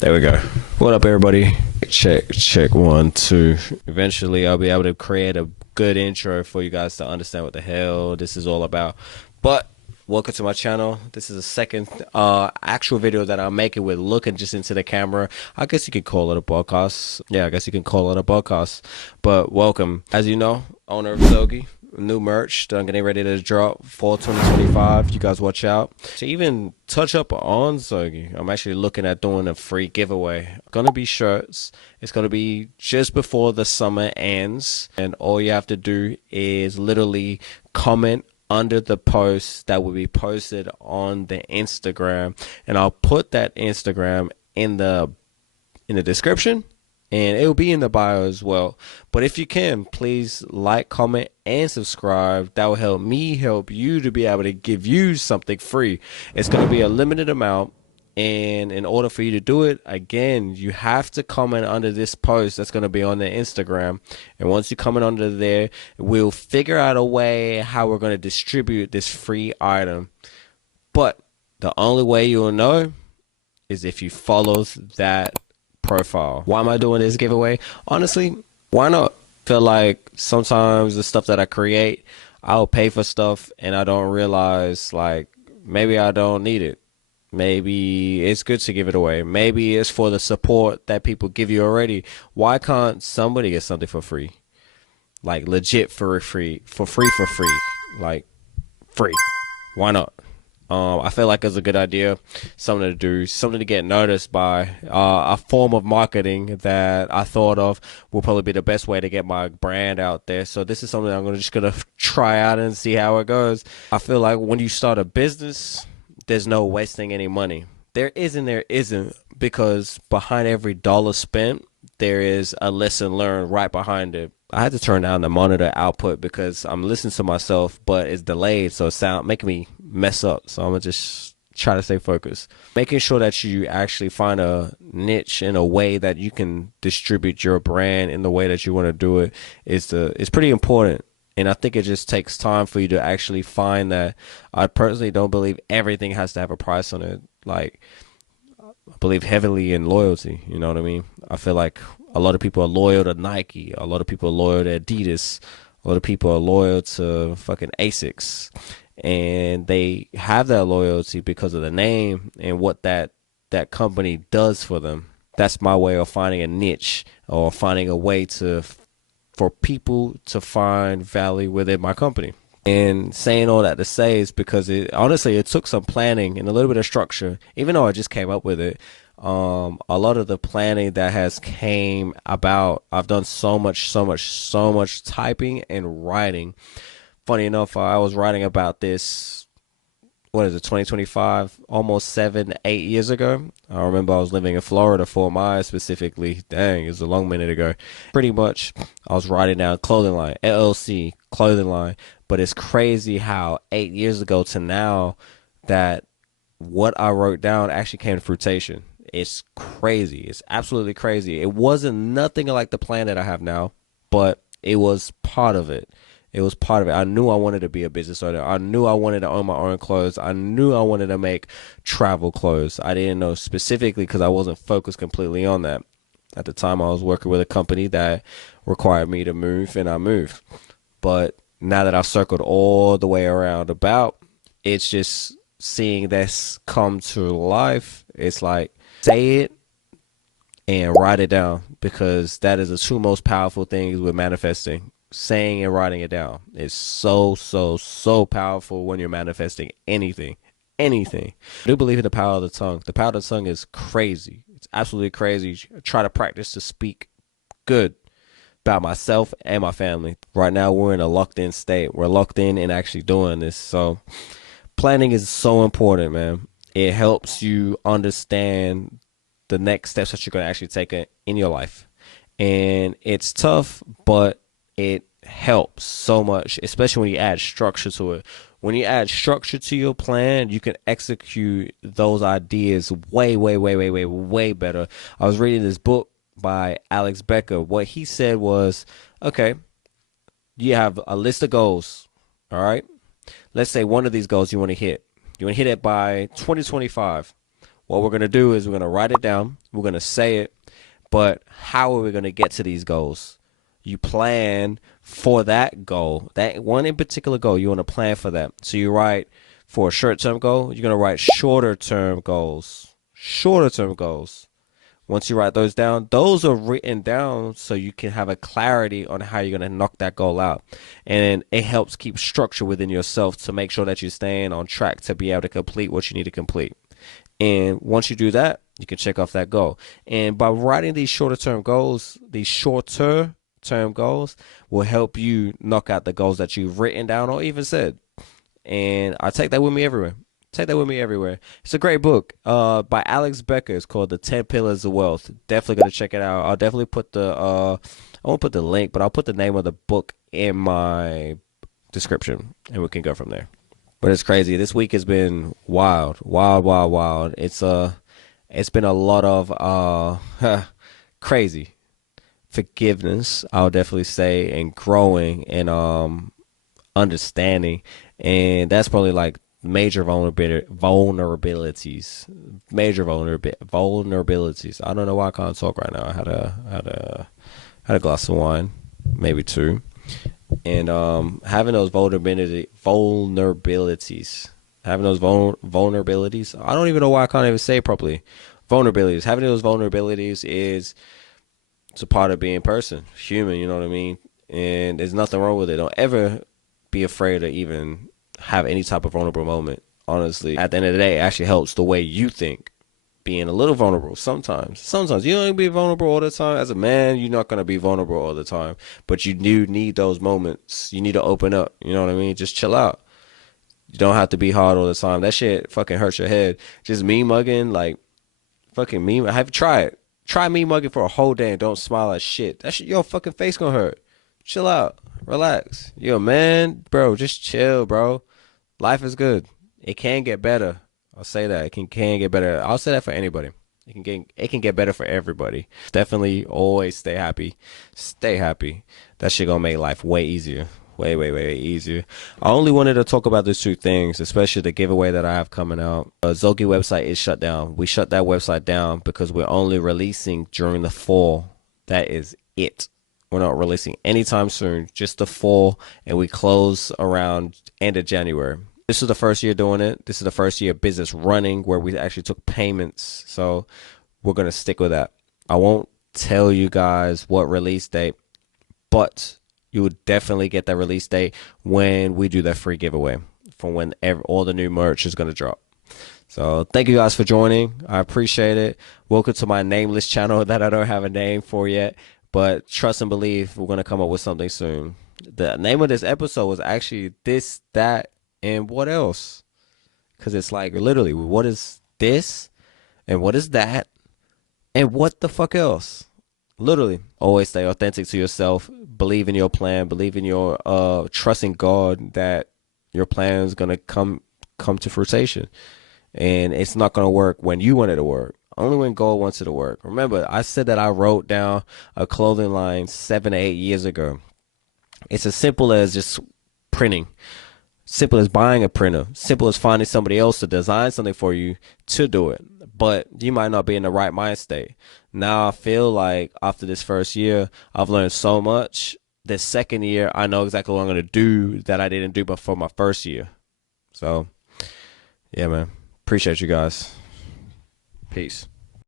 There we go. What up, everybody? Check, one, two. Eventually, I'll be able to create a good intro for you guys to understand what the hell this is all about. But welcome to my channel. This is the second actual video that I'm making with looking just into the camera. I guess you could call it a podcast. Yeah, I guess you can call it a podcast. But welcome. As you know, owner of Zogi. New merch that I'm getting ready to drop for 2025. You guys watch out. To even touch up on Zogi, I'm actually looking at doing a free giveaway. Gonna be shirts. It's gonna be just before the summer ends, and all you have to do is literally comment under the post that will be posted on the Instagram, and I'll put that Instagram in the description, and it will be in the bio as well. But if you can, please like, comment, and subscribe. That will help me help you to be able to give you something free. It's going to be a limited amount, and in order for you to do it, again, you have to comment under this post that's going to be on the Instagram. And once you comment under there, we'll figure out a way how we're going to distribute this free item. But the only way you'll know is if you follow that profile. Why am I doing this giveaway? Honestly, why not? Feel like sometimes the stuff that I create, I'll pay for stuff and I don't realize, like, maybe I don't need it. Maybe it's good to give it away. Maybe it's for the support that people give you already. Why can't somebody get something for free? Like legit for free. Like free. Why not? I feel like it's a good idea, something to do, something to get noticed by, a form of marketing that I thought of will probably be the best way to get my brand out there. So this is something I'm just gonna try out and see how it goes. I feel like when you start a business, there's no wasting any money. There isn't, because behind every dollar spent, there is a lesson learned right behind it. I had to turn down the monitor output because I'm listening to myself, but it's delayed, so it's making me mess up. So I'm gonna just try to stay focused. Making sure that you actually find a niche in a way that you can distribute your brand in the way that you want to do it is pretty important. And I think it just takes time for you to actually find that. I personally don't believe everything has to have a price on it. Like, I believe heavily in loyalty. You know what I mean? I feel like a lot of people are loyal to Nike. A lot of people are loyal to Adidas. A lot of people are loyal to fucking Asics. And they have that loyalty because of the name and what that company does for them. That's my way of finding a niche, or finding a way for people to find value within my company. And saying all that to say is because honestly, it took some planning and a little bit of structure, even though I just came up with it. A lot of the planning that has came about, I've done so much typing and writing. Funny enough, I was writing about this, what is it, 2025, almost 7-8 years ago. I remember I was living in Florida, Fort Myers specifically. Dang, it was a long minute ago. Pretty much, I was writing down clothing line, LLC, clothing line. But it's crazy how 8 years ago to now that what I wrote down actually came to fruition. It's crazy. It's absolutely crazy. It wasn't nothing like the plan that I have now, but it was part of it. It was part of it. I knew I wanted to be a business owner. I knew I wanted to own my own clothes. I knew I wanted to make travel clothes. I didn't know specifically because I wasn't focused completely on that. At the time, I was working with a company that required me to move, and I moved. But now that I've circled all the way around about, it's just seeing this come to life. It's like, say it and write it down, because that is the two most powerful things with manifesting. Saying and writing it down is so powerful when you're manifesting anything. I do believe in the power of the tongue. The power of the tongue is crazy. It's absolutely crazy. I try to practice to speak good about myself and my family. Right now, we're in a locked in state. We're locked in and actually doing this. So planning is so important, man. It helps you understand the next steps that you're going to actually take in your life. And it's tough, but it helps so much, especially when you add structure to it. When you add structure to your plan, you can execute those ideas way better. I was reading this book by Alex Becker. What he said was, okay, you have a list of goals, all right? Let's say one of these goals you want to hit. You want to hit it by 2025. What we're going to do is we're going to write it down. We're going to say it. But how are we going to get to these goals? You plan for that goal, that one in particular goal. You want to plan for that. So you write for a short-term goal, you're going to write shorter-term goals. Shorter-term goals. Once you write those down, those are written down so you can have a clarity on how you're going to knock that goal out. And it helps keep structure within yourself to make sure that you're staying on track to be able to complete what you need to complete. And once you do that, you can check off that goal. And by writing these shorter term goals will help you knock out the goals that you've written down or even said. And I take that with me everywhere. Take that with me everywhere. It's a great book by Alex Becker. It's called The 10 Pillars of Wealth. Definitely going to check it out. I'll definitely put I won't put the link, but I'll put the name of the book in my description, and we can go from there. But it's crazy. This week has been wild, wild, wild, wild. It's been a lot of crazy forgiveness, I'll definitely say, and growing and understanding. And that's probably like major vulnerabilities. I don't know why I can't talk right now. I had a glass of wine, maybe two. And having those vulnerabilities, I don't even know why I can't even say it properly. Vulnerabilities. Having those vulnerabilities is it's a part of being a person, human. You know what I mean? And there's nothing wrong with it. Don't ever be afraid to even have any type of vulnerable moment. Honestly, at the end of the day, it actually helps the way you think. Being a little vulnerable sometimes. Sometimes you don't be vulnerable all the time. As a man, you're not gonna be vulnerable all the time, but you do need those moments. You need to open up. You know what I mean? Just chill out. You don't have to be hard all the time. That shit fucking hurts your head. Just me mugging, like fucking me. I have tried it. Try me mugging for a whole day and don't smile at shit. That shit, your fucking face gonna hurt. Chill out. Relax. You're a man, bro. Just chill, bro. Life is good. It can get better. I'll say that it can get better. I'll say that for anybody. It can get better for everybody. Definitely always stay happy. Stay happy. That shit gonna make life way easier. Way, way, way easier. I only wanted to talk about these two things, especially the giveaway that I have coming out. Zoki website is shut down. We shut that website down because we're only releasing during the fall. That is it. We're not releasing anytime soon, just the fall, and we close around end of January. This is the first year doing it. This is the first year of business running where we actually took payments. So we're going to stick with that. I won't tell you guys what release date, but you would definitely get that release date when we do that free giveaway from when all the new merch is going to drop. So thank you guys for joining. I appreciate it. Welcome to my nameless channel that I don't have a name for yet, but trust and believe we're going to come up with something soon. The name of this episode was actually This, That, and What Else? Because it's like literally, what is this? And what is that? And what the fuck else? Literally, always stay authentic to yourself. Believe in your plan. Believe in your trust in God that your plan is gonna come to fruition. And it's not gonna work when you want it to work. Only when God wants it to work. Remember, I said that I wrote down a clothing line 7 to 8 years ago. It's as simple as just printing. Simple as buying a printer. Simple as finding somebody else to design something for you to do it. But you might not be in the right mind state. Now I feel like after this first year, I've learned so much. This second year, I know exactly what I'm going to do that I didn't do before my first year. So, yeah, man. Appreciate you guys. Peace.